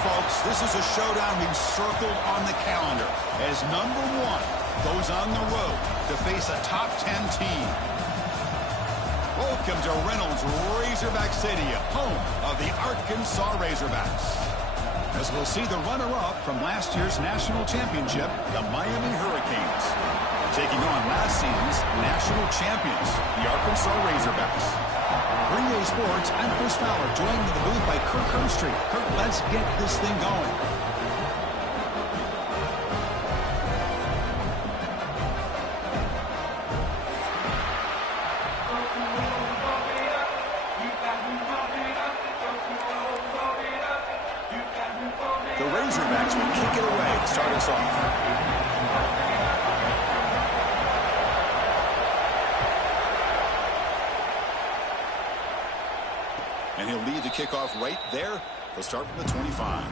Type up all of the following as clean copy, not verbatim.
folks, this is a showdown we've circled on the calendar as number 1 goes on the road to face a top 10 team. Welcome to Reynolds Razorback Stadium, home of the Arkansas Razorbacks. As we'll see the runner-up from last year's national championship, the Miami Hurricanes, taking on last season's national champions, the Arkansas Razorbacks. 3A Sports, I'm Chris Fowler, joined in the booth by Kirk Herbstreit. Kirk, let's get this thing going. The Razorbacks will kick it away to start us off. And he'll lead the kickoff right there. He'll start from the 25.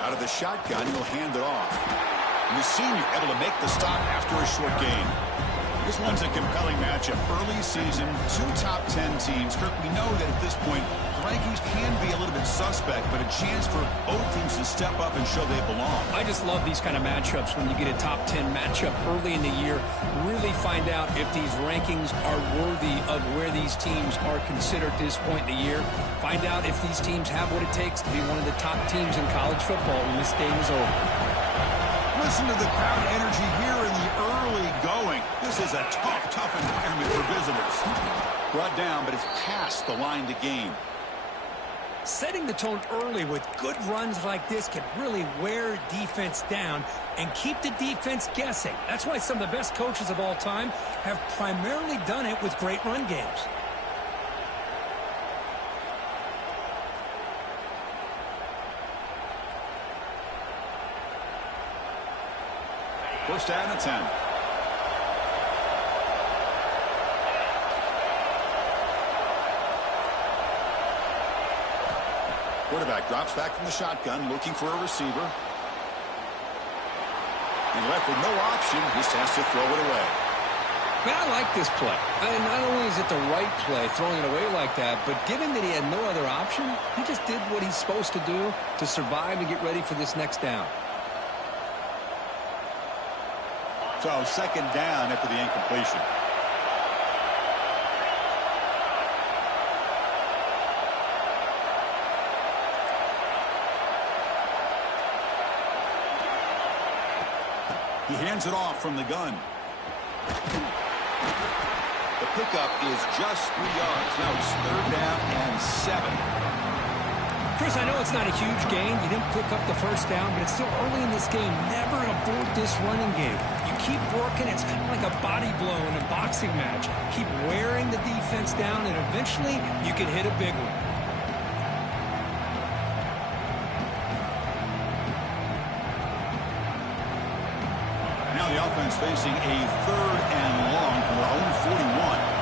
Out of the shotgun, he'll hand it off. And the senior able to make the stop after a short gain. This one's a compelling matchup. Early season, 2 top 10 teams. Kirk, we know that at this point, the rankings can be a little bit suspect, but a chance for both teams to step up and show they belong. I just love these kind of matchups when you get a top 10 matchup early in the year. Really find out if these rankings are worthy of where these teams are considered at this point in the year. Find out if these teams have what it takes to be one of the top teams in college football when this game is over. Listen to the crowd energy here in the early going. This is a tough environment for visitors. Brought down, but it's past the line to gain. Setting the tone early with good runs like this can really wear defense down and keep the defense guessing. That's why some of the best coaches of all time have primarily done it with great run games. First down and 10. Quarterback drops back from the shotgun, looking for a receiver. And left with no option, just has to throw it away. Man, I like this play. And not only is it the right play, throwing it away like that, but given that he had no other option, he just did what he's supposed to do to survive and get ready for this next down. So second down after the incompletion. He hands it off from the gun. The pickup is just 3 yards. Now it's third down and 7. Chris, I know it's not a huge gain. You didn't pick up the first down, but it's still early in this game. Never abort this running game. You keep working. It's kind of like a body blow in a boxing match. Keep wearing the defense down, and eventually you can hit a big one. Now the offense facing a third and long from their own 41.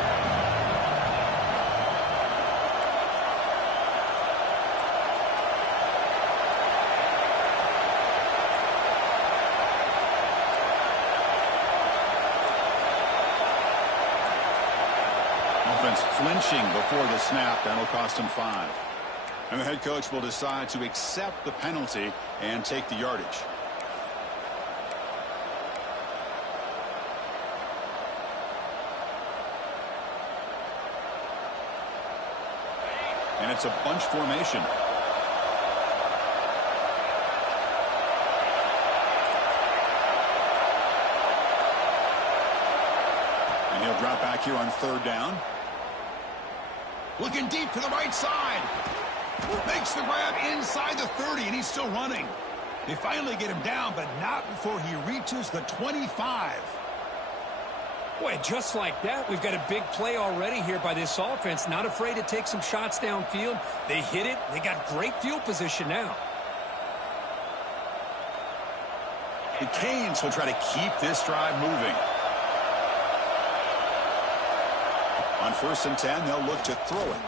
Offense flinching before the snap. That'll cost him 5. And the head coach will decide to accept the penalty and take the yardage. And it's a bunch formation. And he'll drop back here on third down. Looking deep to the right side. Makes the grab inside the 30, and he's still running. They finally get him down, but not before he reaches the 25. Boy, just like that, we've got a big play already here by this offense. Not afraid to take some shots downfield. They hit it. They got great field position now. The Canes will try to keep this drive moving. On 1st and 10, they'll look to throw it.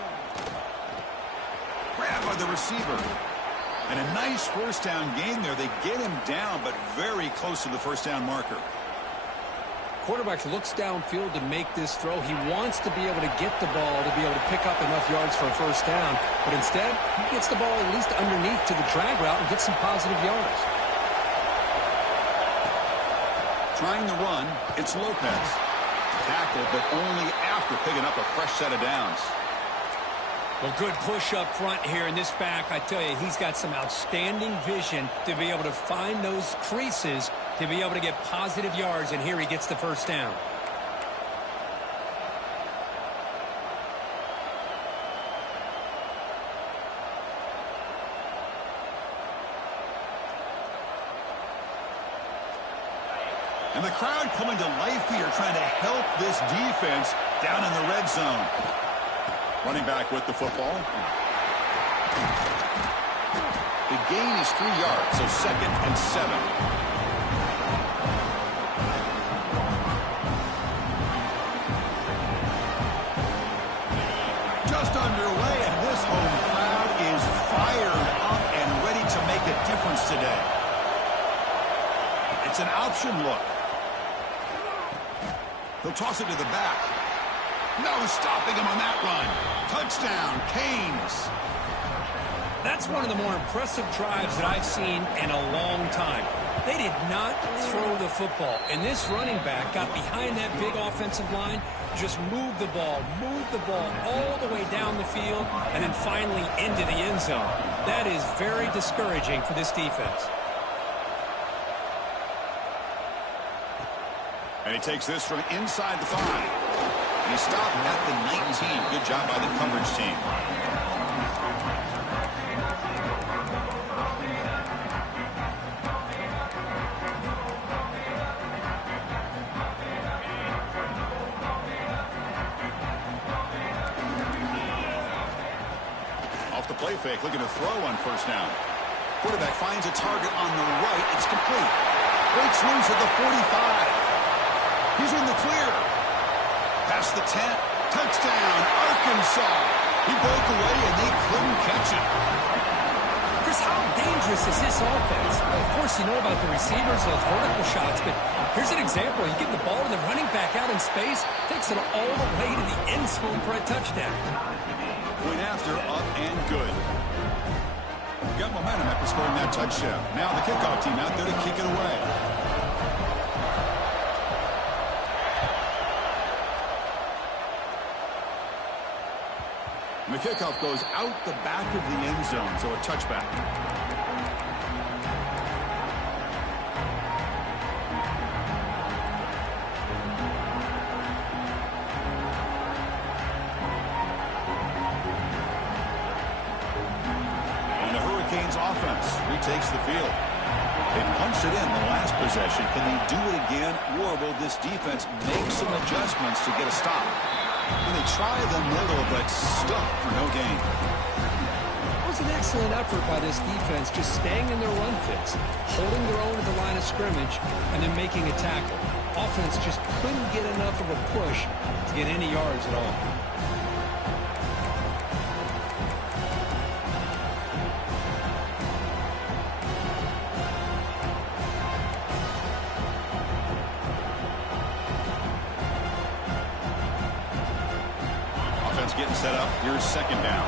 Grab by the receiver. And a nice first down gain there. They get him down, but very close to the first down marker. Quarterback looks downfield to make this throw. He wants to be able to get the ball to be able to pick up enough yards for a first down. But instead, he gets the ball at least underneath to the drag route and gets some positive yards. Trying the run, it's Lopez. Tackle, but only after picking up a fresh set of downs. Well, good push up front here in this back. I tell you, he's got some outstanding vision to be able to find those creases to be able to get positive yards, and here he gets the first down. And the crowd coming to life here, trying to help this defense down in the red zone. Running back with the football. The gain is 3 yards, so 2nd and 7. Just underway, and this home crowd is fired up and ready to make a difference today. It's an option look. He'll toss it to the back. No stopping him on that run. Touchdown, Canes. That's one of the more impressive drives that I've seen in a long time. They did not throw the football, and this running back got behind that big offensive line, just moved the ball all the way down the field, and then finally into the end zone. That is very discouraging for this defense. And he takes this from inside the 5. He stopped at the 19. Good job by the coverage team. Off the play fake, looking to throw on 1st down. Quarterback finds a target on the right. It's complete. Breaks loose at the 45. He's in the clear. Past the 10. Touchdown, Arkansas. He broke away, and they couldn't catch it. Chris, how dangerous is this offense? Well, of course, you know about the receivers, those vertical shots, but here's an example. You give the ball to the running back out in space, takes it all the way to the end zone for a touchdown. Point after, up and good. Got momentum after scoring that touchdown. Now the kickoff team out there to kick it away. And the kickoff goes out the back of the end zone, so a touchback. And the Hurricanes offense retakes the field. They punched it in the last possession. Can they do it again, or will this defense make some adjustments to get a stop? And they try the middle, but stuck for no gain. It was an excellent effort by this defense, just staying in their run fits, holding their own at the line of scrimmage, and then making a tackle. Offense just couldn't get enough of a push to get any yards at all. Getting set up. Here's 2nd down.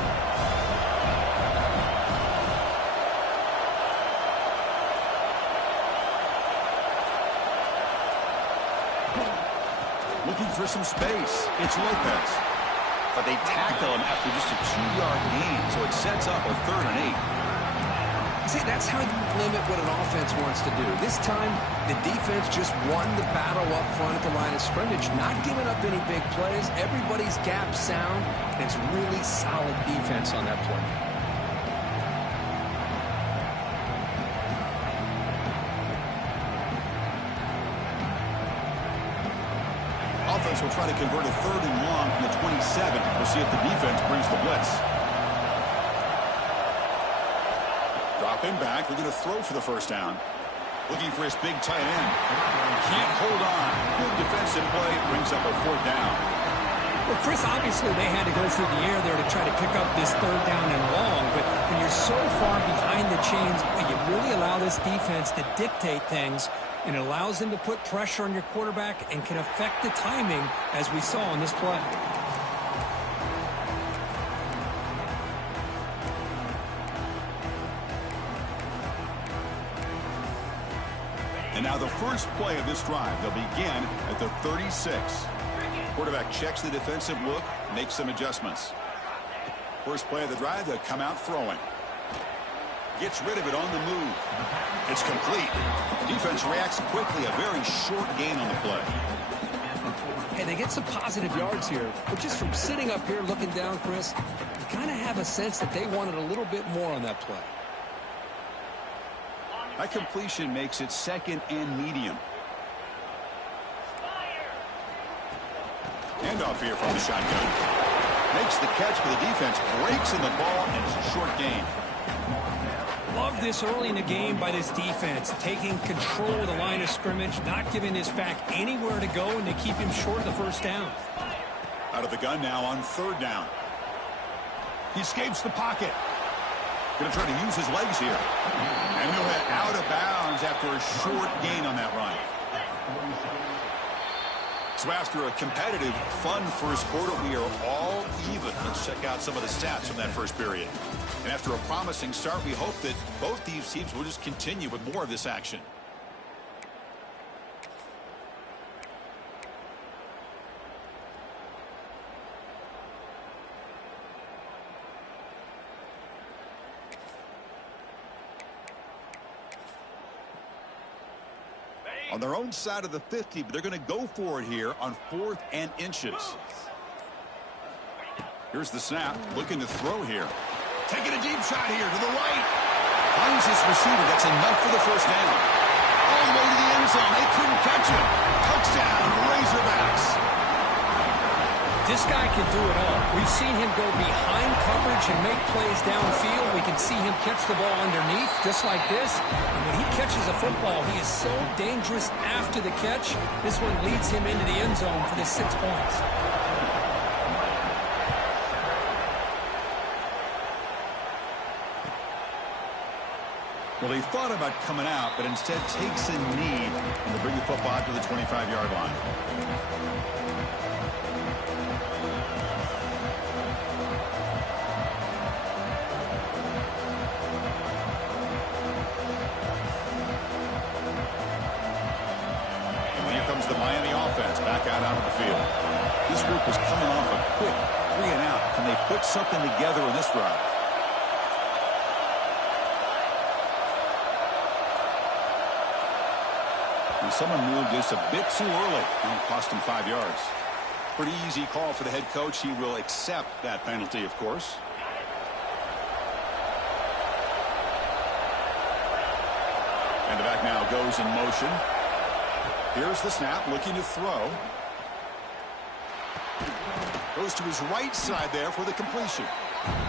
Looking for some space. It's Lopez. But they tackle him after just a 2-yard gain, so it sets up a 3rd and 8. See, that's how you limit what an offense wants to do. This time, the defense just won the battle up front at the line of scrimmage, not giving up any big plays. Everybody's gap sound, and it's really solid defense on that play. Offense will try to convert a 3rd and long from the 27. We'll see if the defense brings the blitz. Dropping back, we're going to throw for the first down. Looking for his big tight end. Can't hold on. Good defensive play. Brings up a 4th down. Well, Chris, obviously they had to go through the air there to try to pick up this 3rd down and long. But when you're so far behind the chains, you really allow this defense to dictate things. And it allows them to put pressure on your quarterback and can affect the timing, as we saw on this play. And now the first play of this drive. They'll begin at the 36. Quarterback checks the defensive look, makes some adjustments. First play of the drive, they'll come out throwing. Gets rid of it on the move. It's complete. Defense reacts quickly. A very short gain on the play. Hey, they get some positive yards here. But just from sitting up here looking down, Chris, you kind of have a sense that they wanted a little bit more on that play. That completion makes it 2nd and medium. Handoff here from the shotgun. Makes the catch, but the defense breaks in the ball, and it's a short gain. Love this early in the game by this defense, taking control of the line of scrimmage, not giving this back anywhere to go, and they keep him short of the 1st down. Out of the gun now on 3rd down. He escapes the pocket. Going to try to use his legs here. And he'll hit out of bounds after a short gain on that run. So after a competitive, fun first quarter, we are all even. Let's check out some of the stats from that first period. And after a promising start, we hope that both these teams will just continue with more of this action. On their own side of the 50, but they're going to go for it here on 4th and inches. Here's the snap, looking to throw here. Taking a deep shot here to the right. Finds his receiver. That's enough for the 1st down. All the way to the end zone. They couldn't catch him. Touchdown, Razorbacks. This guy can do it all. We've seen him go behind coverage and make plays downfield. We can see him catch the ball underneath, just like this. And when he catches a football, he is so dangerous after the catch. This one leads him into the end zone for the 6 points. Well, he thought about coming out, but instead takes a knee and to bring the football out to the 25-yard line. The Miami offense back out onto the field. This group was coming off a quick 3-and-out. Can they put something together in this drive? And someone moved this a bit too early, and it cost him 5 yards. Pretty easy call for the head coach. He will accept that penalty, of course. And the back now goes in motion. Here's the snap, looking to throw. Goes to his right side there for the completion.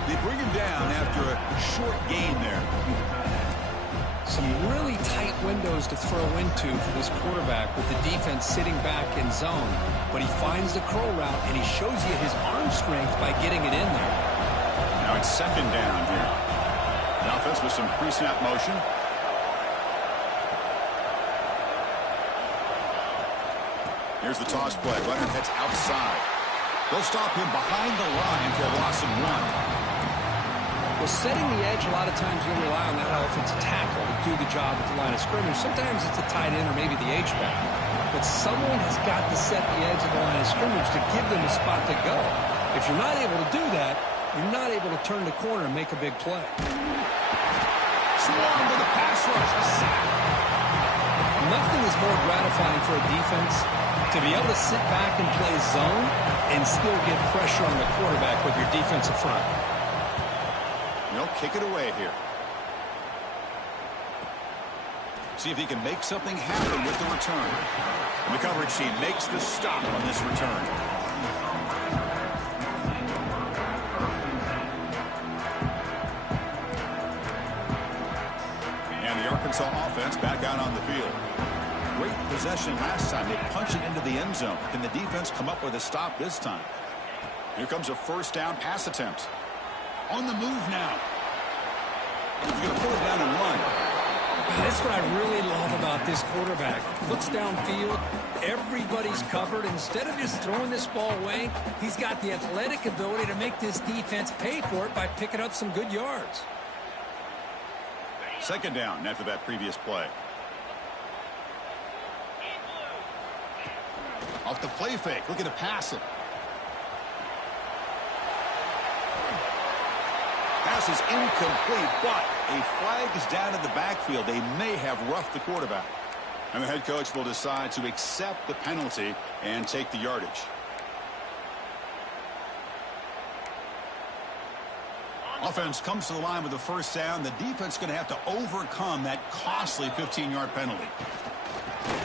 They bring him down after a short gain there. Some really tight windows to throw into for this quarterback with the defense sitting back in zone. But he finds the curl route, and he shows you his arm strength by getting it in there. Now it's 2nd down here. The offense with some pre-snap motion. Here's the toss play. Runner heads outside. They'll stop him behind the line for a loss of 1. Well, setting the edge, a lot of times you'll rely on that offensive tackle to do the job at the line of scrimmage. Sometimes it's a tight end or maybe the H-back. But someone has got to set the edge of the line of scrimmage to give them a spot to go. If you're not able to do that, you're not able to turn the corner and make a big play. Swarm with a pass rush. A sack. Nothing is more gratifying for a defense to be able to sit back and play zone and still get pressure on the quarterback with your defensive front. They'll kick it away here. See if he can make something happen with the return. And the coverage team makes the stop on this return. And the Arkansas offense back out on the field. Great possession last time. They punch it into the end zone. Can the defense come up with a stop this time? Here comes a first down pass attempt. On the move now. He's going to pull it down and run. That's what I really love about this quarterback. Looks downfield. Everybody's covered. Instead of just throwing this ball away, he's got the athletic ability to make this defense pay for it by picking up some good yards. Second down after that previous play. Off the play fake. Looking to pass it. Pass is incomplete, but a flag is down in the backfield. They may have roughed the quarterback. And the head coach will decide to accept the penalty and take the yardage. Offense comes to the line with a first down. The defense is going to have to overcome that costly 15-yard penalty.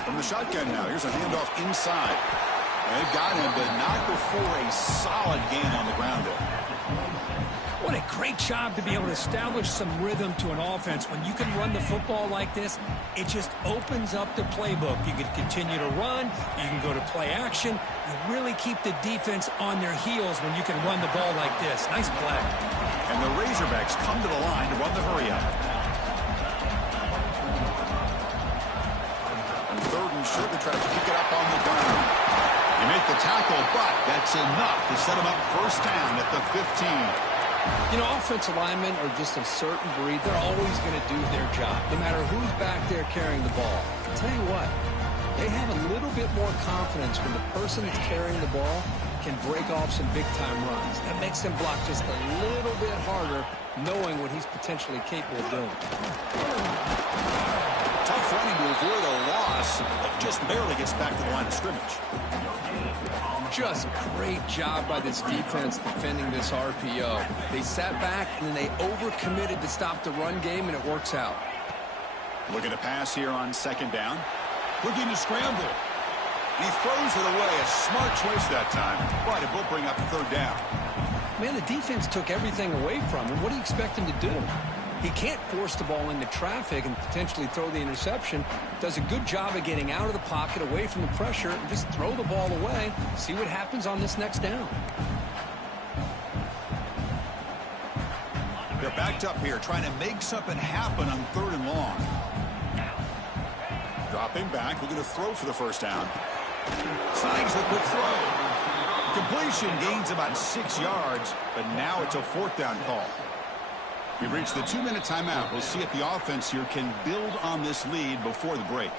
From the shotgun now, here's a handoff inside. They've got him, but not before a solid gain on the ground there. What a great job to be able to establish some rhythm to an offense. When you can run the football like this, it just opens up the playbook. You can continue to run. You can go to play action. You really keep the defense on their heels when you can run the ball like this. Nice play. And the Razorbacks come to the line to run the hurry-up. On third and short, they try to pick it up on the ground. They make the tackle, but that's enough to set them up first down at the 15. You know, offensive linemen are just a certain breed. They're always going to do their job, no matter who's back there carrying the ball. I'll tell you what, they have a little bit more confidence when the person that's carrying the ball can break off some big-time runs. That makes them block just a little bit harder, knowing what he's potentially capable of doing. Tough running to avoid a loss, but just barely gets back to the line of scrimmage. Just great job by this defense defending this RPO. They sat back, and then they overcommitted to stop the run game, and it works out. Looking to pass here on second down. Looking to scramble. He throws it away. A smart choice that time, but it will bring up third down. Man, the defense took everything away from him. What do you expect him to do? He can't force the ball into traffic and potentially throw the interception. Does a good job of getting out of the pocket, away from the pressure, and just throw the ball away. See what happens on this next down. They're backed up here, trying to make something happen on third and long. Dropping back, looking to throw for the first down. Snags the quick throw. Completion gains about 6 yards, but now it's a fourth down call. We've reached the 2-minute timeout. We'll see if the offense here can build on this lead before the break.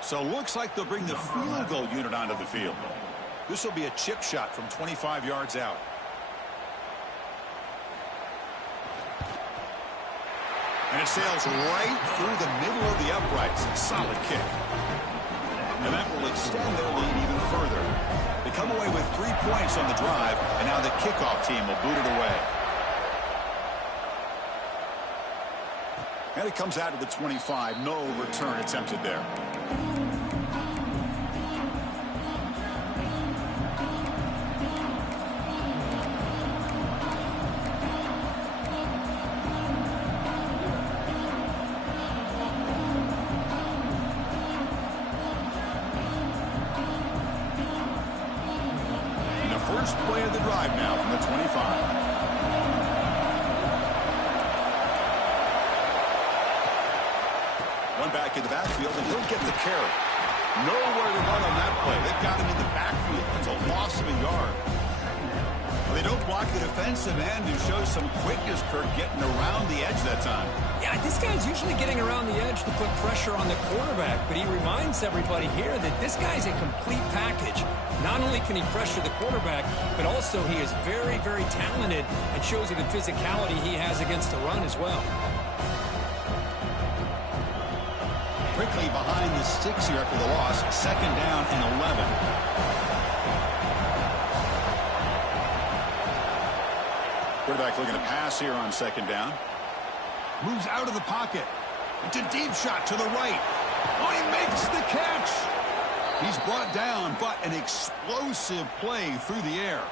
So looks like they'll bring the field goal unit onto the field. This will be a chip shot from 25 yards out. And it sails right through the middle of the uprights. Solid kick. And that will extend their lead even further. They come away with 3 points on the drive, and now the kickoff team will boot it away. And it comes out to the 25. No return attempted there. First play of the drive now from the 25. One back in the backfield, and he'll get the carry. Nowhere to run on that play. They've got him in the backfield. It's a loss of a yard. Well, they don't block the defensive end, who shows some quickness, Kirk, getting around the edge that time. Yeah, this guy's usually getting around the edge to put pressure on the quarterback, but he reminds everybody here that this guy's a complete package. Not only can he pressure the quarterback, but also he is very, very talented and shows you the physicality he has against the run as well. Quickly behind the sticks here after the loss. Second down and 11. Quarterback looking to pass here on second down. Moves out of the pocket. It's a deep shot to the right. Oh, he makes the catch. He's brought down, but an explosive play through the air.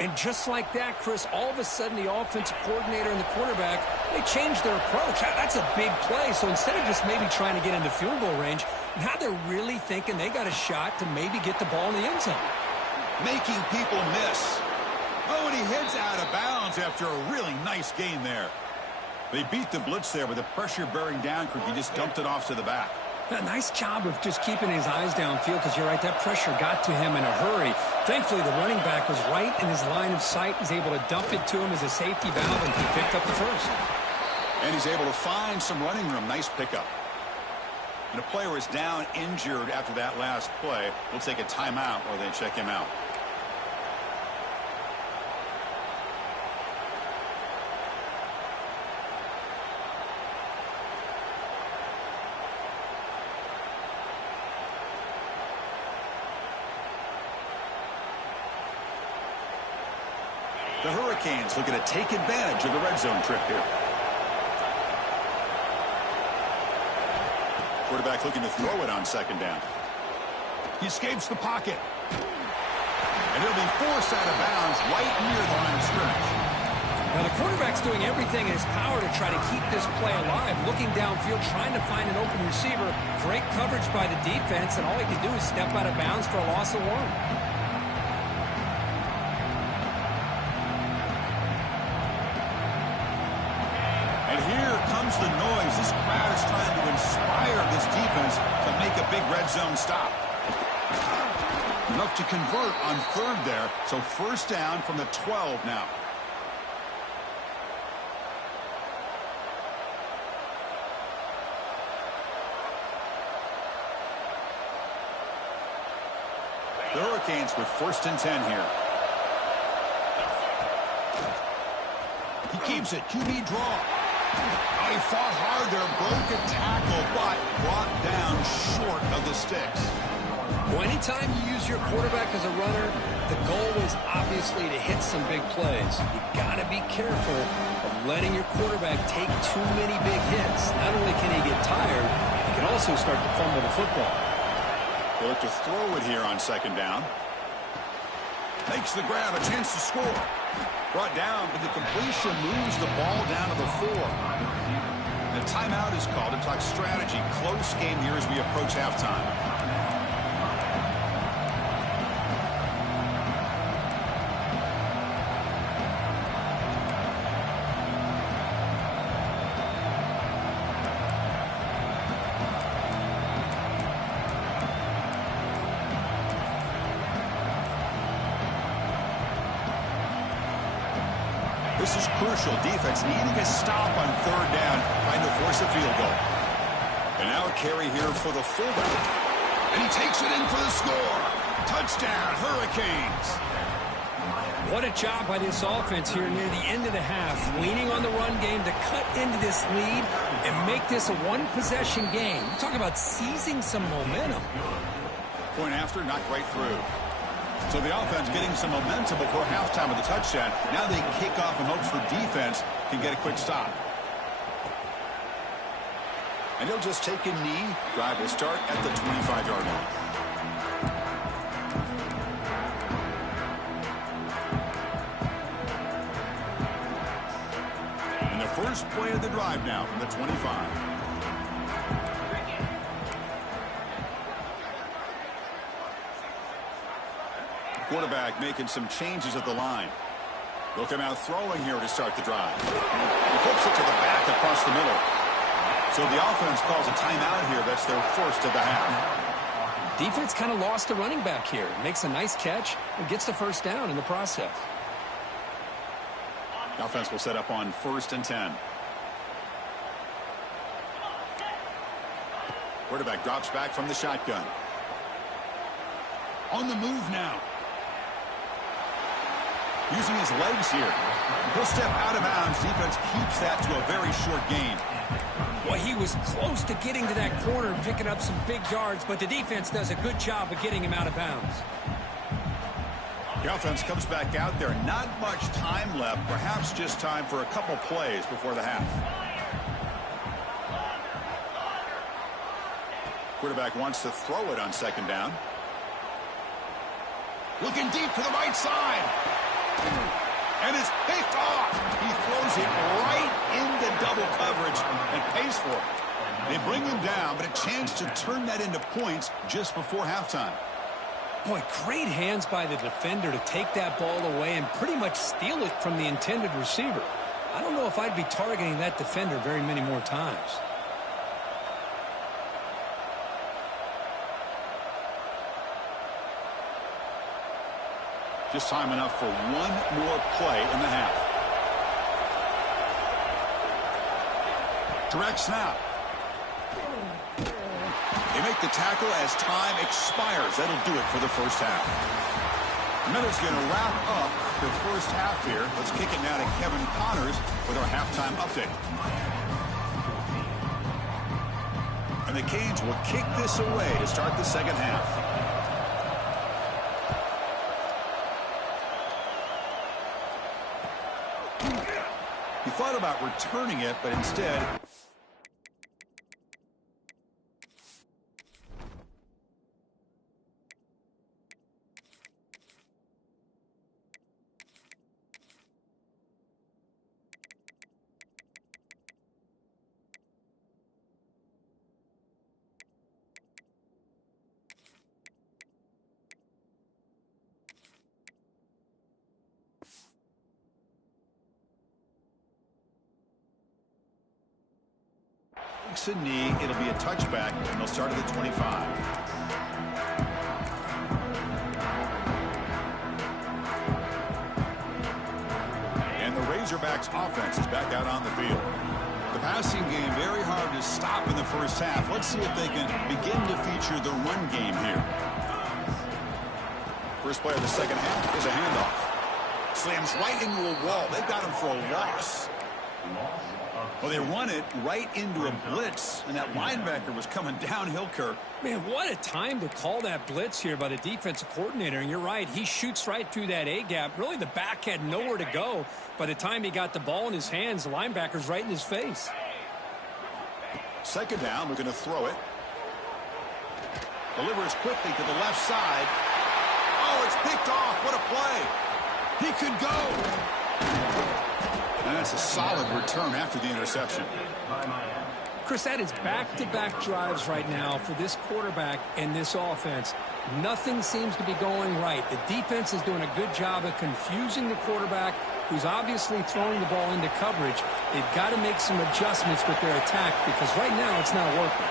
And just like that, Chris, all of a sudden the offensive coordinator and the quarterback, they changed their approach. That's a big play. So instead of just maybe trying to get into field goal range, now they're really thinking they got a shot to maybe get the ball in the end zone. Making people miss. Oh, and he heads out of bounds after a really nice gain there. They beat the blitz there with the pressure bearing down. He just dumped it off to the back. A nice job of just keeping his eyes downfield because you're right, that pressure got to him in a hurry. Thankfully, the running back was right in his line of sight. He's able to dump it to him as a safety valve, and he picked up the first. And he's able to find some running room. Nice pickup. And a player is down injured after that last play. We'll take a timeout while they check him out. The Hurricanes looking to take advantage of the red zone trip here. Quarterback looking to throw it on second down. He escapes the pocket. And he'll be forced out of bounds right near the line of scrimmage. Now the quarterback's doing everything in his power to try to keep this play alive. Looking downfield, trying to find an open receiver. Great coverage by the defense, and all he can do is step out of bounds for a loss of 1. The noise. This crowd is trying to inspire this defense to make a big red zone stop. Enough to convert on third there. So first down from the 12 now. The Hurricanes with 1st and 10 here. He keeps it. QB draw. Oh, he fought hard there, broke a tackle, but brought down short of the sticks. Well, anytime you use your quarterback as a runner, the goal is obviously to hit some big plays. You got to be careful of letting your quarterback take too many big hits. Not only can he get tired, he can also start to fumble the football. They look to throw it here on second down. Makes the grab, a chance to score. Brought down, but the completion moves the ball down to the 4. The timeout is called to talk strategy. Close game here as we approach halftime. This is crucial. Defense needing a stop on third down, trying to force a field goal. And now a carry here for the fullback. And he takes it in for the score. Touchdown, Hurricanes. What a job by this offense here near the end of the half. Leaning on the run game to cut into this lead and make this a one-possession game. You talk about seizing some momentum. Point after, knocked right through. So the offense getting some momentum before halftime with a touchdown. Now they kick off in hopes the defense can get a quick stop. And he'll just take a knee. Drive will start at the 25-yard line. And the first play of the drive now from the 25. Quarterback making some changes at the line. They'll come out throwing here to start the drive. He flips it to the back across the middle. So the offense calls a timeout here. That's their first of the half. Defense kind of lost a running back here. Makes a nice catch and gets the first down in the process. The offense will set up on 1st and 10. Quarterback drops back from the shotgun. On the move now. Using his legs here. He'll step out of bounds. Defense keeps that to a very short gain. Well, he was close to getting to that corner and picking up some big yards, but the defense does a good job of getting him out of bounds. The offense comes back out there. Not much time left. Perhaps just time for a couple plays before the half. Quarterback wants to throw it on second down. Looking deep to the right side. And it's picked off. He throws it right into double coverage and pays for it. They bring him down, but a chance to turn that into points just before halftime. Boy, great hands by the defender to take that ball away and pretty much steal it from the intended receiver. I don't know if I'd be targeting that defender very many more times. Just time enough for one more play in the half. Direct snap. They make the tackle as time expires. That'll do it for the first half. Miller's going to wrap up the first half here. Let's kick it now to Kevin Connors with our halftime update. And the Canes will kick this away to start the second half. He thought about returning it, but instead... a knee, it'll be a touchback, and they'll start at the 25. And the Razorbacks offense is back out on the field. The passing game very hard to stop in the first half. Let's see if they can begin to feature the run game here. First play of the second half is a handoff. Slams right into a wall. They've got him for a loss. Well, they run it right into a blitz, and that linebacker was coming downhill, Kirk. Man, what a time to call that blitz here by the defensive coordinator. And you're right, he shoots right through that A-gap. Really, the back had nowhere to go. By the time he got the ball in his hands, the linebacker's right in his face. Second down, we're going to throw it. Delivers quickly to the left side. Oh, it's picked off. What a play. He could go. And that's a solid return after the interception. Chris, that is back-to-back drives right now for this quarterback and this offense. Nothing seems to be going right. The defense is doing a good job of confusing the quarterback, who's obviously throwing the ball into coverage. They've got to make some adjustments with their attack because right now it's not working.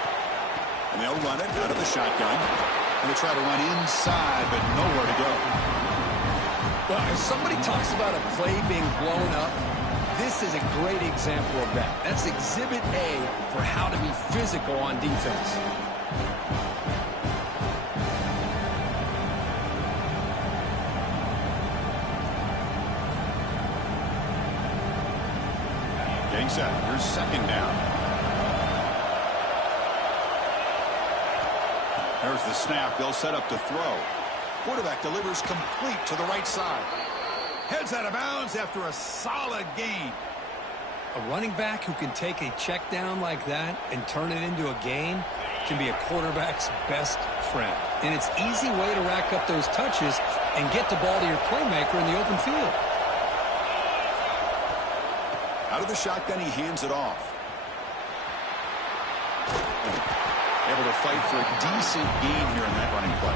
And they'll run it out of the shotgun. And they try to run inside, but nowhere to go. Well, if somebody talks about a play being blown up, this is a great example of that. That's Exhibit A for how to be physical on defense. Getting set. Here's second down. There's the snap. They'll set up to throw. Quarterback delivers complete to the right side. Heads out of bounds after a solid gain. A running back who can take a check down like that and turn it into a gain can be a quarterback's best friend. And it's an easy way to rack up those touches and get the ball to your playmaker in the open field. Out of the shotgun, he hands it off. Able to fight for a decent gain here in that running play.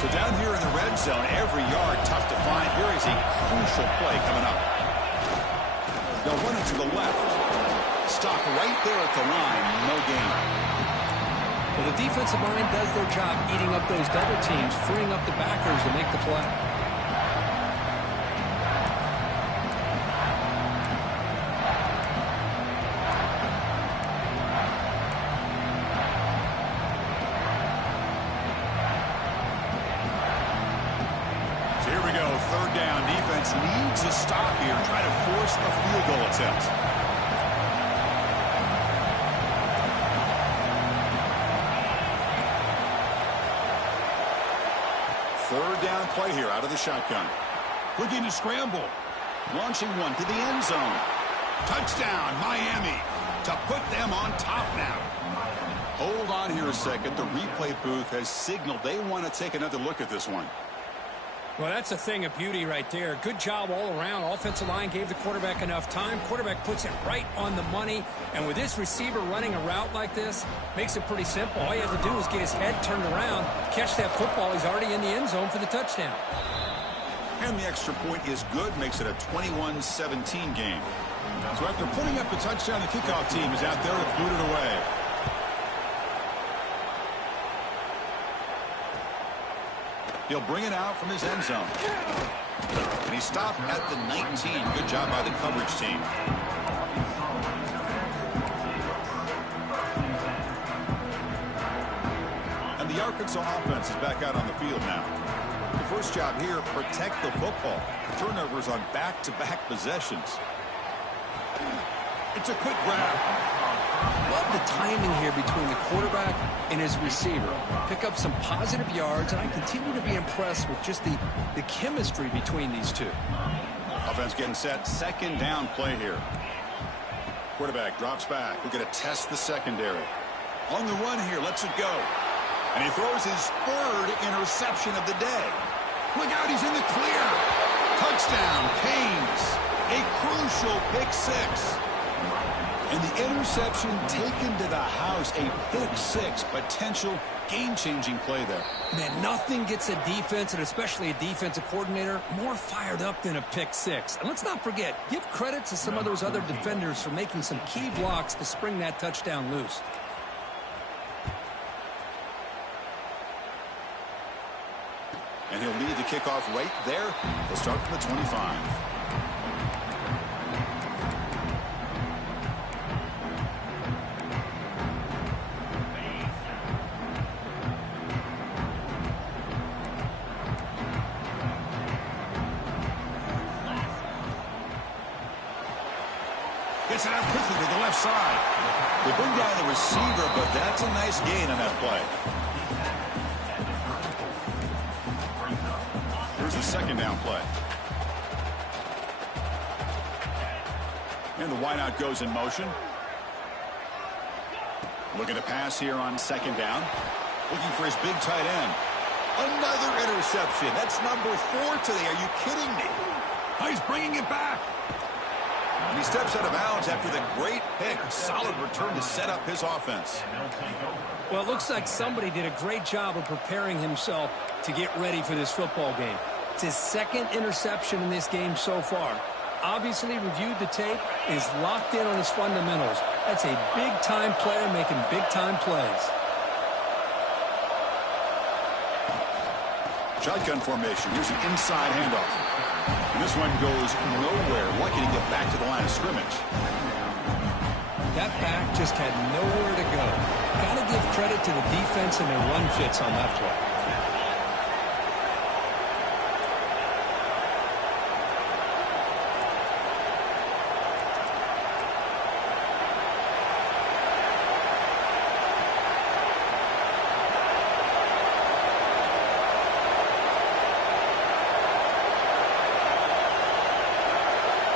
So down here in the red zone, every yard tough to find. Here is a crucial play coming up. They'll run it to the left. Stop right there at the line. No gain. Well, the defensive line does their job eating up those double teams, freeing up the backers to make the play. So here we go. Third down. Defense needs a stop here. Try to force a field goal attempt. Third down play here out of the shotgun. Looking to scramble. Launching one to the end zone. Touchdown, Miami, to put them on top now. Hold on here a second. The replay booth has signaled they want to take another look at this one. Well, that's a thing of beauty right there. Good job all around. Offensive line gave the quarterback enough time. Quarterback puts it right on the money. And with this receiver running a route like this, makes it pretty simple. All you have to do is get his head turned around, catch that football. He's already in the end zone for the touchdown. And the extra point is good, makes it a 21-17 game. So after putting up the touchdown, the kickoff team is out there to boot it away. He'll bring it out from his end zone. And he stopped at the 19. Good job by the coverage team. And the Arkansas offense is back out on the field now. The first job here, protect the football. Turnovers on back-to-back possessions. It's a quick grab. Love the timing here between the quarterback and his receiver. Pick up some positive yards, and I continue to be impressed with just the chemistry between these two. Offense getting set. Second down play here. Quarterback drops back. We're going to test the secondary. On the run here, lets it go. And he throws his third interception of the day. Look out, he's in the clear. Touchdown, Canes. A crucial pick six. And the interception taken to the house. A pick six, potential game-changing play there. Man, nothing gets a defense, and especially a defensive coordinator, more fired up than a pick six. And let's not forget, give credit to some of those other defenders for making some key blocks to spring that touchdown loose. And he'll lead the kickoff right there. He'll start from the 25. Gets it out quickly to the left side. They bring down the receiver, but that's a nice gain on that play. Here's the second down play. And the wideout goes in motion. Looking to pass here on second down. Looking for his big tight end. Another interception. That's number 4 today. Are you kidding me? Oh, he's bringing it back. And he steps out of bounds after the great pick. Solid return to set up his offense. Well, it looks like somebody did a great job of preparing himself to get ready for this football game. It's his second interception in this game so far. Obviously reviewed the tape, is locked in on his fundamentals. That's a big-time player making big-time plays. Shotgun formation. Here's an inside handoff. And this one goes nowhere. Lucky to get back to the line of scrimmage. That back just had nowhere to go. Got to give credit to the defense and their run fits on that play.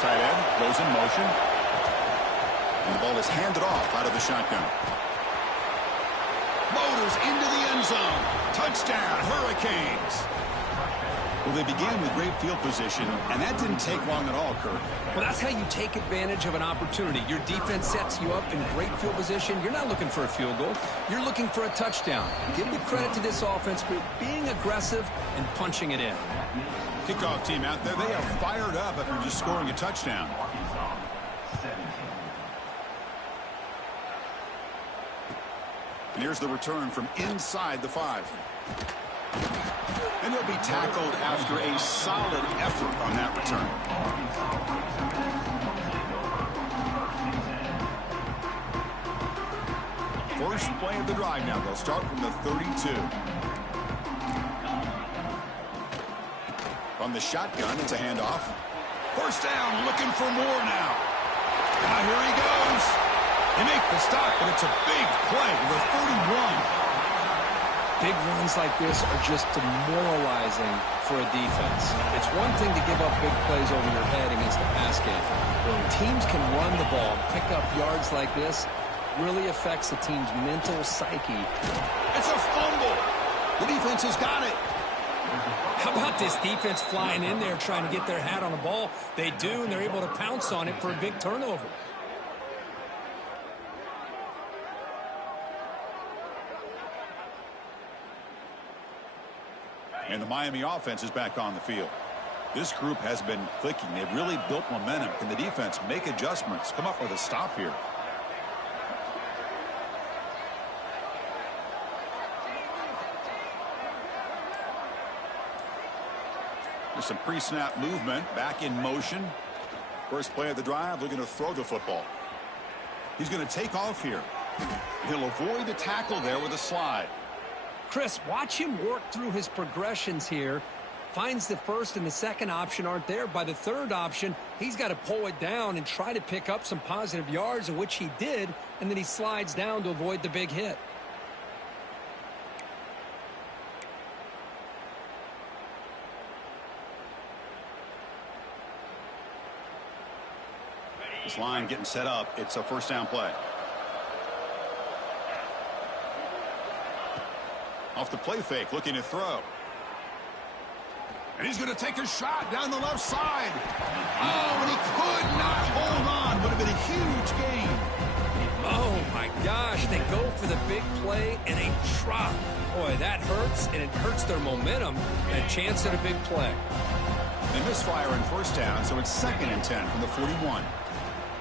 Tight end goes in motion. And the ball is handed off out of the shotgun. Motors into the end zone. Touchdown, Hurricanes. Well, they began with great field position, and that didn't take long at all, Kirk. Well, that's how you take advantage of an opportunity. Your defense sets you up in great field position. You're not looking for a field goal. You're looking for a touchdown. Give the credit to this offense for being aggressive and punching it in. Kickoff team out there, they are fired up after just scoring a touchdown. And here's the return from inside the 5. And he'll be tackled after a solid effort on that return. First play of the drive now. They'll start from the 32. From the shotgun, it's a handoff. First down, looking for more now. Now here he goes. They make the stop, but it's a big play with a 31. Big runs like this are just demoralizing for a defense. It's one thing to give up big plays over your head against the pass game. When teams can run the ball and pick up yards like this, really affects the team's mental psyche. It's a fumble. The defense has got it. How about this defense flying in there trying to get their hat on the ball? They do, and they're able to pounce on it for a big turnover. And the Miami offense is back on the field. This group has been clicking. They've really built momentum. Can the defense make adjustments, come up with a stop here? There's some pre-snap movement, back in motion. First play of the drive, looking to throw the football. He's going to take off here. He'll avoid the tackle there with a slide. Chris, watch him work through his progressions here. Finds the first and the second option aren't there. By the third option, he's got to pull it down and try to pick up some positive yards, which he did, and then he slides down to avoid the big hit. This line getting set up. It's a first down play. Off the play fake, looking to throw. And he's going to take a shot down the left side. Oh, and he could not hold on. Would have been a huge gain. Oh, my gosh. They go for the big play and a drop. Boy, that hurts, and it hurts their momentum. A chance at a big play. They misfire in first down, so it's 2nd and 10 from the 41.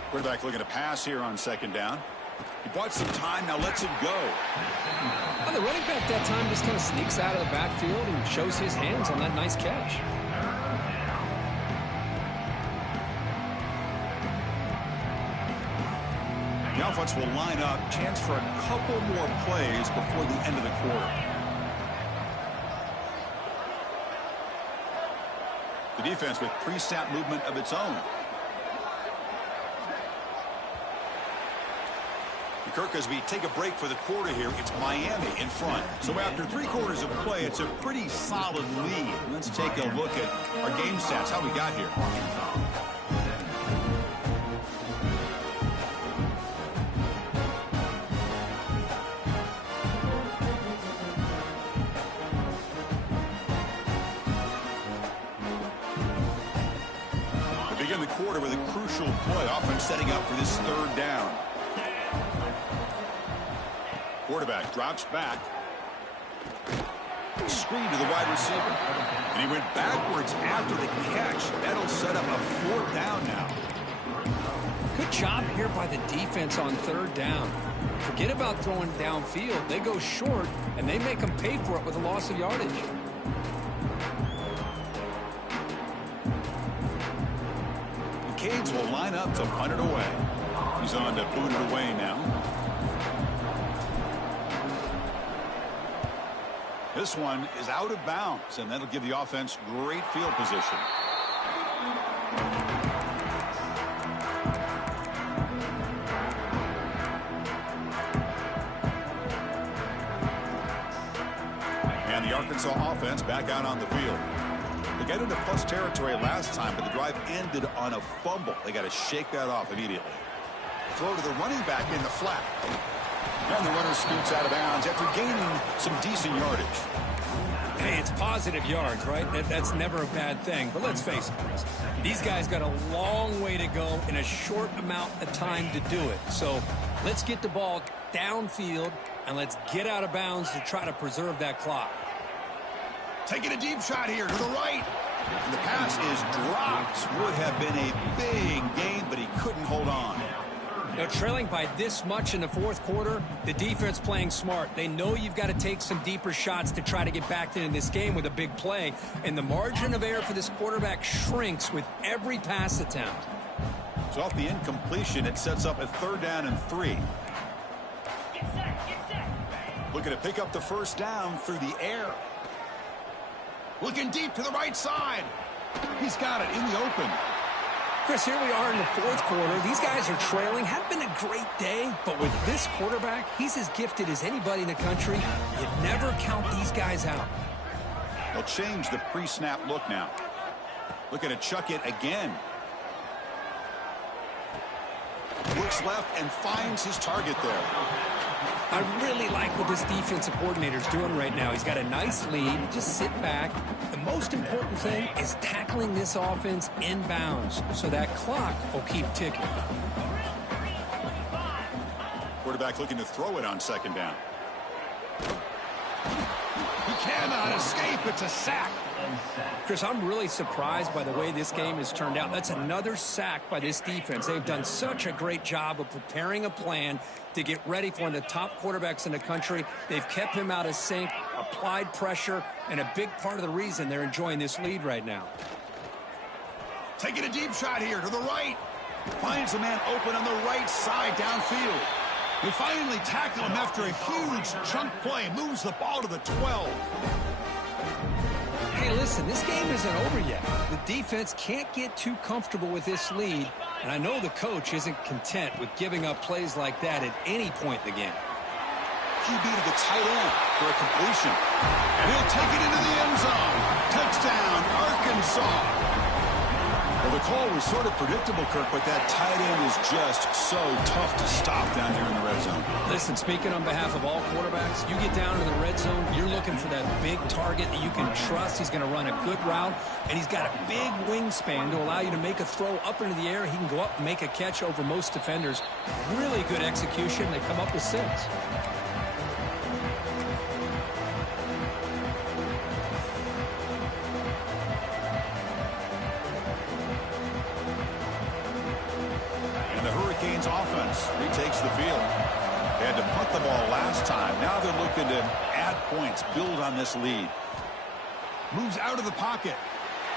Quarterback looking to pass here on 2nd down. He bought some time, now lets it go. Well, the running back that time just kind of sneaks out of the backfield and shows his hands on that nice catch. The offense will line up, chance for a couple more plays before the end of the quarter. The defense with pre-snap movement of its own. Kirk, as we take a break for the quarter here, it's Miami in front. So after 3 quarters of play, it's a pretty solid lead. Let's take a look at our game stats, how we got here. We begin the quarter with a crucial play, offense setting up for this 3rd down. Quarterback drops back. Screen to the wide receiver. And he went backwards after the catch. That'll set up a 4th down now. Good job here by the defense on 3rd down. Forget about throwing downfield. They go short, and they make them pay for it with a loss of yardage. The Canes will line up to punt it away. He's on to boot it away now. This one is out of bounds, and that'll give the offense great field position. And the Arkansas offense back out on the field. They got into plus territory last time, but the drive ended on a fumble. They got to shake that off immediately. Throw to the running back in the flat. And the runner scoots out of bounds after gaining some decent yardage. Hey, it's positive yards, right? That's never a bad thing. But let's face it, Chris. These guys got a long way to go in a short amount of time to do it. So let's get the ball downfield, and let's get out of bounds to try to preserve that clock. Taking a deep shot here to the right. And the pass is dropped. Would have been a big gain, but he couldn't hold on. Now, trailing by this much in the 4th quarter, the defense playing smart. They know you've got to take some deeper shots to try to get back into this game with a big play. And the margin of error for this quarterback shrinks with every pass attempt. So off the incompletion, it sets up a 3rd down and 3. Looking to pick up the 1st down through the air. Looking deep to the right side. He's got it in the open. Chris, here we are in the fourth quarter. These guys are trailing. Hadn't been a great day, but with this quarterback, he's as gifted as anybody in the country. You never count these guys out. They'll change the pre-snap look now. Looking to chuck it again. Looks left and finds his target there. I really like what this defensive coordinator's doing right now. He's got a nice lead. Just sit back. The most important thing is tackling this offense inbounds so that clock will keep ticking. Quarterback looking to throw it on second down. He cannot escape. It's a sack. Chris, I'm really surprised by the way this game has turned out. That's another sack by this defense. They've done such a great job of preparing a plan to get ready for one of the top quarterbacks in the country. They've kept him out of sync, applied pressure, and a big part of the reason they're enjoying this lead right now. Taking a deep shot here to the right. Finds a man open on the right side downfield. They finally tackle him after a huge chunk play. Moves the ball to the 12. Hey, listen, this game isn't over yet. The defense can't get too comfortable with this lead, and I know the coach isn't content with giving up plays like that at any point in the game. QB to the tight end for a completion. And he'll take it into the end zone. Touchdown, Arkansas. Well, the call was sort of predictable, Kirk, but that tight end is just so tough to stop down here in the red zone. Listen, speaking on behalf of all quarterbacks, you get down to the red zone, you're looking for that big target that you can trust. He's going to run a good route, and he's got a big wingspan to allow you to make a throw up into the air. He can go up and make a catch over most defenders. Really good execution. They come up with 6. Offense retakes the field. They had to punt the ball last time. Now they're looking to add points, build on this lead. Moves out of the pocket.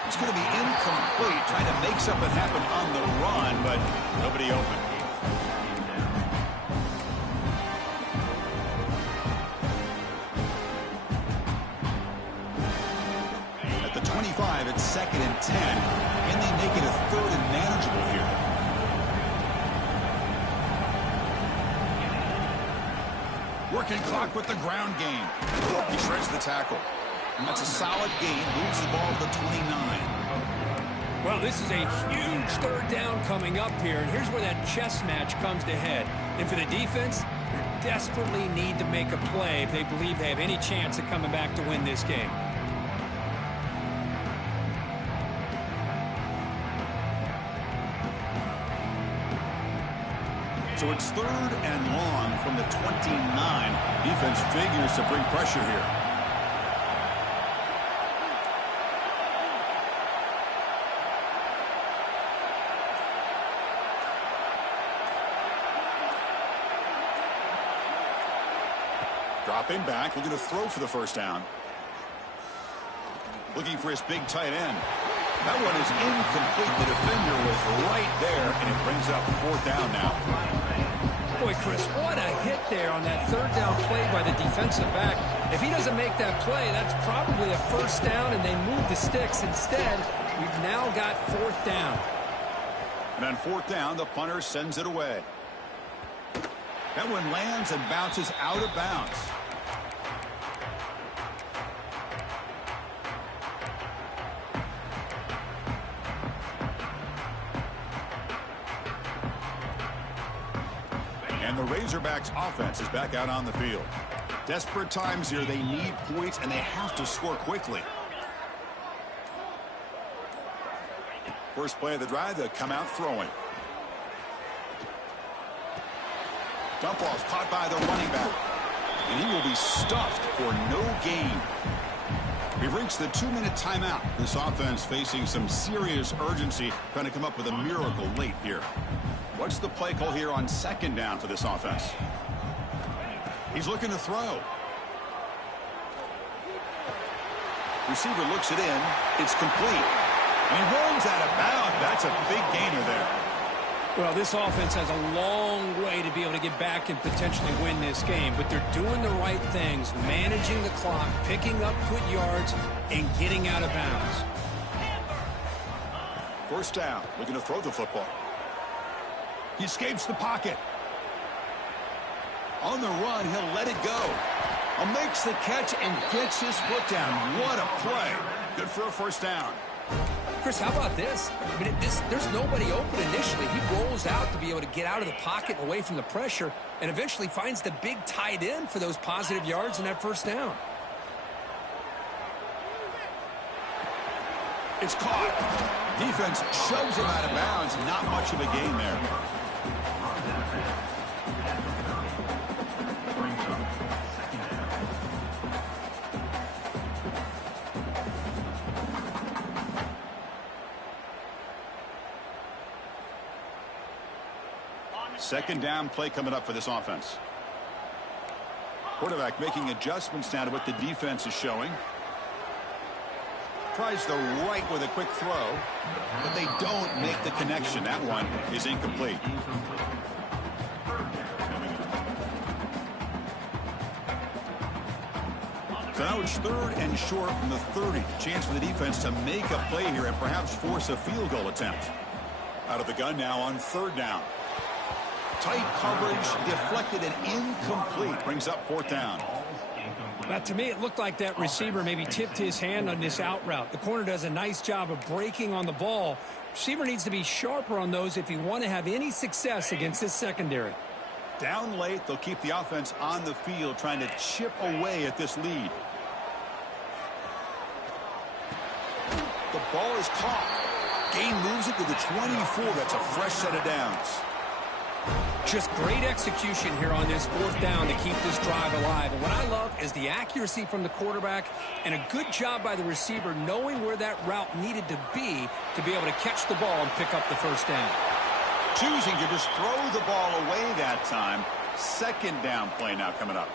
It's going to be incomplete, trying to make something happen on the run, but nobody open. At the 25, it's 2nd and 10. Can they make it a 3rd and manageable here? Working clock with the ground game. He shreds the tackle. That's a solid gain. Moves the ball to the 29. Well, this is a huge 3rd down coming up here, and here's where that chess match comes to head. And for the defense, they desperately need to make a play if they believe they have any chance of coming back to win this game. So it's 3rd and long from the 29. Defense figures to bring pressure here. Dropping back, looking to throw for the 1st down. Looking for his big tight end. That one is incomplete. The defender was right there, and it brings up 4th down now. Boy, Chris, what a hit there on that 3rd down play by the defensive back. If he doesn't make that play, that's probably a 1st down, and they move the sticks. Instead, we've now got 4th down. And on 4th down, the punter sends it away. That one lands and bounces out of bounds. And the Razorbacks offense is back out on the field. Desperate times here. They need points, and they have to score quickly. First play of the drive, they'll come out throwing. Dump off caught by the running back. And he will be stuffed for no gain. We've reached the 2-minute timeout. This offense facing some serious urgency, trying to come up with a miracle late here. What's the play call here on 2nd down for this offense? He's looking to throw. Receiver looks it in. It's complete. And he runs out of bounds. That's a big gainer there. Well, this offense has a long way to be able to get back and potentially win this game, but they're doing the right things, managing the clock, picking up good yards, and getting out of bounds. First down, looking to throw the football. He escapes the pocket. On the run, he'll let it go. Makes the catch and gets his foot down. What a play. Good for a first down. Chris, how about this? I mean, there's nobody open initially. He rolls out to be able to get out of the pocket and away from the pressure and eventually finds the big tight end for those positive yards in that first down. It's caught. Defense shoves him out of bounds. Not much of a gain there. Second down play coming up for this offense. Quarterback making adjustments now to what the defense is showing. Tries the right with a quick throw, but they don't make the connection. That one is incomplete. So now it's 3rd and short from the 30. Chance for the defense to make a play here and perhaps force a field goal attempt. Out of the gun now on 3rd down. Tight coverage, deflected and incomplete. Brings up 4th down. Now, to me, it looked like that receiver maybe tipped his hand on this out route. The corner does a nice job of breaking on the ball. Receiver needs to be sharper on those if you want to have any success against this secondary. Down late, they'll keep the offense on the field trying to chip away at this lead. The ball is caught. Gain moves it to the 24. That's a fresh set of downs. Just great execution here on this 4th down to keep this drive alive. And what I love is the accuracy from the quarterback and a good job by the receiver knowing where that route needed to be able to catch the ball and pick up the first down. Choosing to just throw the ball away that time. 2nd down play now coming up.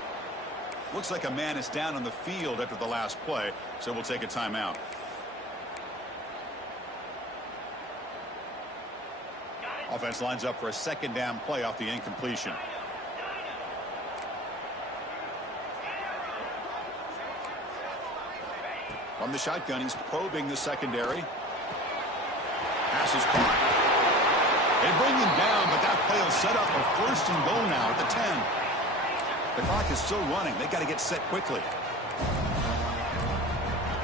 Looks like a man is down on the field after the last play, so we'll take a timeout. Offense lines up for a 2nd down play off the incompletion. From the shotgun, he's probing the secondary. Pass is caught. They bring him down, but that play will set up a 1st and goal now at the 10. The clock is still running. They got to get set quickly.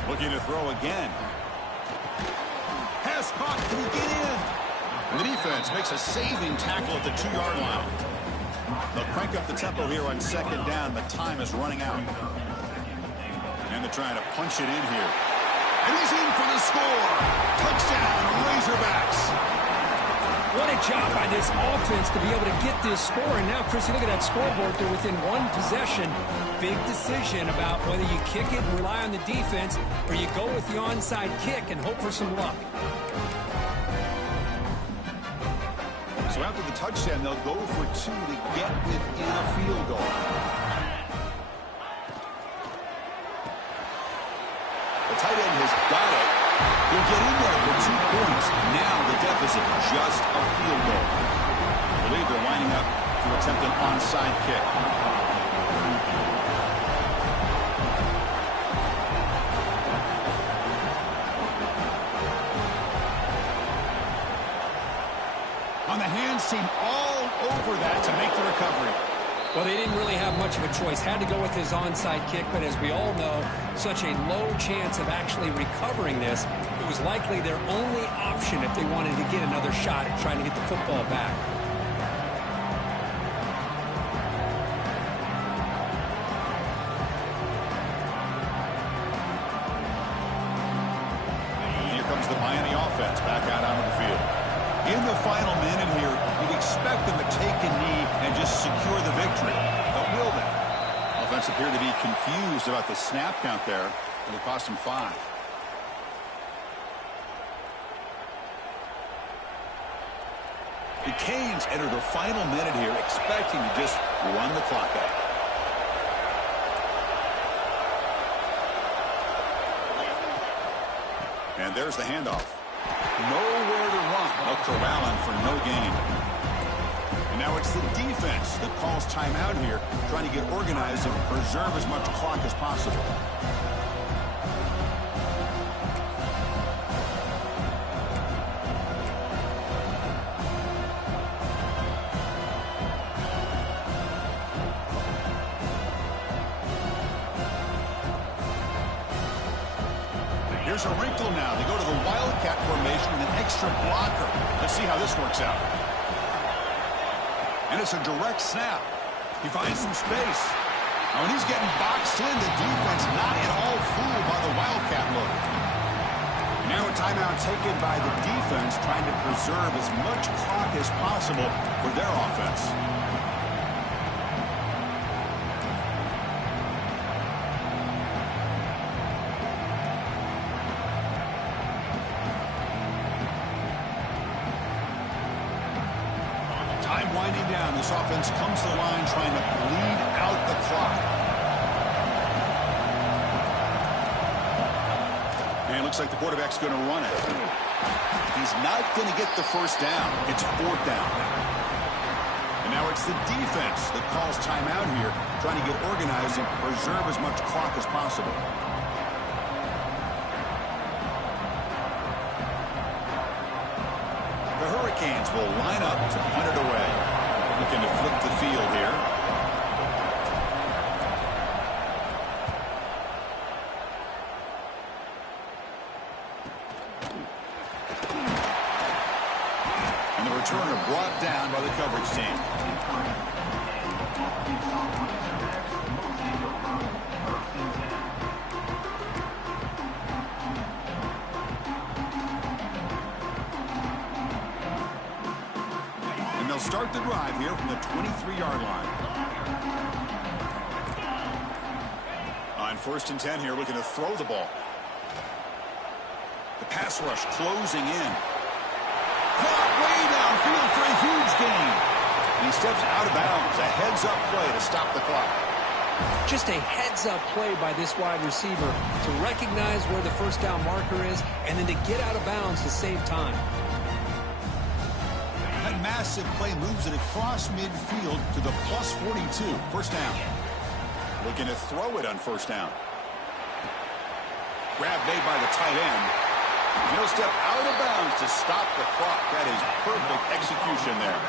Looking to throw again. Pass caught. Can he get in? And the defense makes a saving tackle at the 2-yard line. They'll crank up the tempo here on 2nd down, but time is running out. And they're trying to punch it in here. And he's in for the score. Touchdown, Razorbacks. What a job by this offense to be able to get this score. And now, Chris, you look at that scoreboard. They're within 1 possession. Big decision about whether you kick it and rely on the defense or you go with the onside kick and hope for some luck. So after the touchdown, they'll go for 2 to get within a field goal. The tight end has got it. He'll get in there for 2 points. Now the deficit just a field goal. I believe they're lining up to attempt an onside kick. On the hands team all over that to make the recovery. Well, they didn't really have much of a choice. Had to go with his onside kick, but as we all know, such a low chance of actually recovering this. It was likely their only option if they wanted to get another shot at trying to get the football back. Here comes the Miami offense back out onto the field. In the final minute here, you'd expect them to take a knee and just secure the victory. But will they? Offense appeared to be confused about the snap count there. It'll cost them 5. The Canes enter the final minute here, expecting to just run the clock out. And there's the handoff. Nowhere to run. They'll corral him for no gain. And now it's the defense that calls timeout here, trying to get organized and preserve as much clock as possible. there's a wrinkle now. They go to the Wildcat formation with an extra blocker. Let's see how this works out. And it's a direct snap. He finds some space. Now, when he's getting boxed in, the defense not at all fooled by the Wildcat look. Now a timeout taken by the defense, trying to preserve as much clock as possible for their offense. Time winding down. This offense comes to the line trying to bleed out the clock. And it looks like the quarterback's going to run it. He's not going to get the first down. It's fourth down. And now it's the defense that calls timeout here, trying to get organized and preserve as much clock as possible. The Hurricanes will line up to punt it away. Looking to flip the field here. And the returner brought down by the coverage team. And they'll start the drive here from the 23-yard line. On 1st and 10 here, looking to throw the ball. The pass rush closing in. Caught way downfield for a huge gain. And he steps out of bounds. A heads-up play to stop the clock. Just a heads-up play by this wide receiver to recognize where the first down marker is and then to get out of bounds to save time. That massive play moves it across midfield to the plus 42. First down. Looking to throw it on first down. Grab made by the tight end. He'll step out of bounds to stop the clock. That is perfect execution there.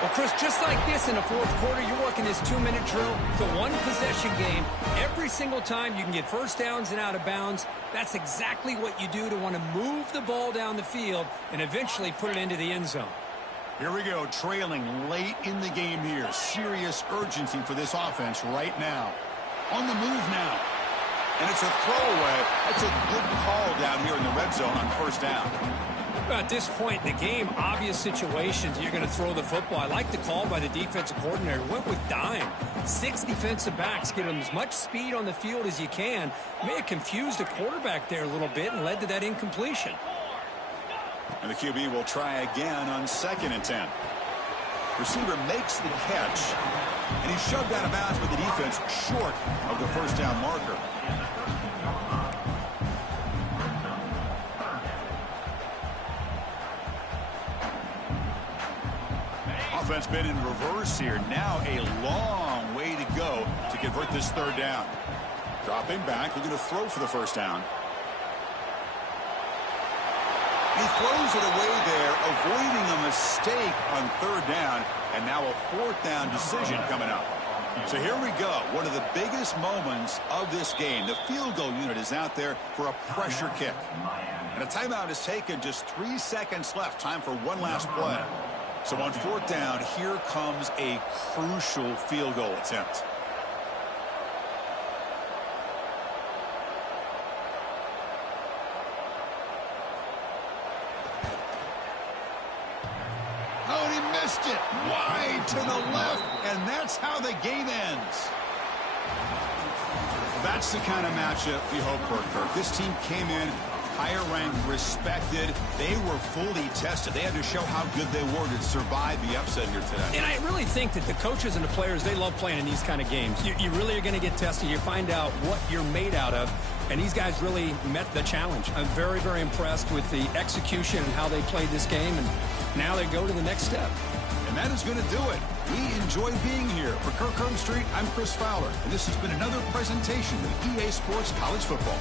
Well, Chris, just like this in the fourth quarter, you're working this 2-minute drill. It's a one-possession game. Every single time you can get first downs and out of bounds, that's exactly what you do to want to move the ball down the field and eventually put it into the end zone. Here we go, trailing late in the game here. Serious urgency for this offense right now. On the move now. And it's a throwaway. That's a good call down here in the red zone on first down. At this point in the game, obvious situations, you're going to throw the football. I like the call by the defensive coordinator. Went with dime. 6 defensive backs, get them as much speed on the field as you can. May have confused the quarterback there a little bit and led to that incompletion. And the QB will try again on 2nd and 10. Receiver makes the catch, and he's shoved out of bounds with the defense short of the first down marker. Offense been in reverse here. Now a long way to go to convert this third down. Dropping back, looking to throw for the first down. He throws it away there, avoiding a mistake on third down, and now a fourth down decision coming up. So here we go, one of the biggest moments of this game. The field goal unit is out there for a pressure kick. And a timeout is taken, just 3 seconds left, time for one last play. So on fourth down, here comes a crucial field goal attempt. Oh, and he missed it. Wide to the left, and that's how the game ends. That's the kind of matchup we hope for, Kirk. This team came in higher ranked, respected. They were fully tested. They had to show how good they were to survive the upset here today. And I really think that the coaches and the players, they love playing in these kind of games. You really are going to get tested. You find out what you're made out of. And these guys really met the challenge. I'm very, very impressed with the execution and how they played this game. And now they go to the next step. And that is going to do it. We enjoyed being here. For Kirk Street, I'm Chris Fowler. And this has been another presentation of EA Sports College Football.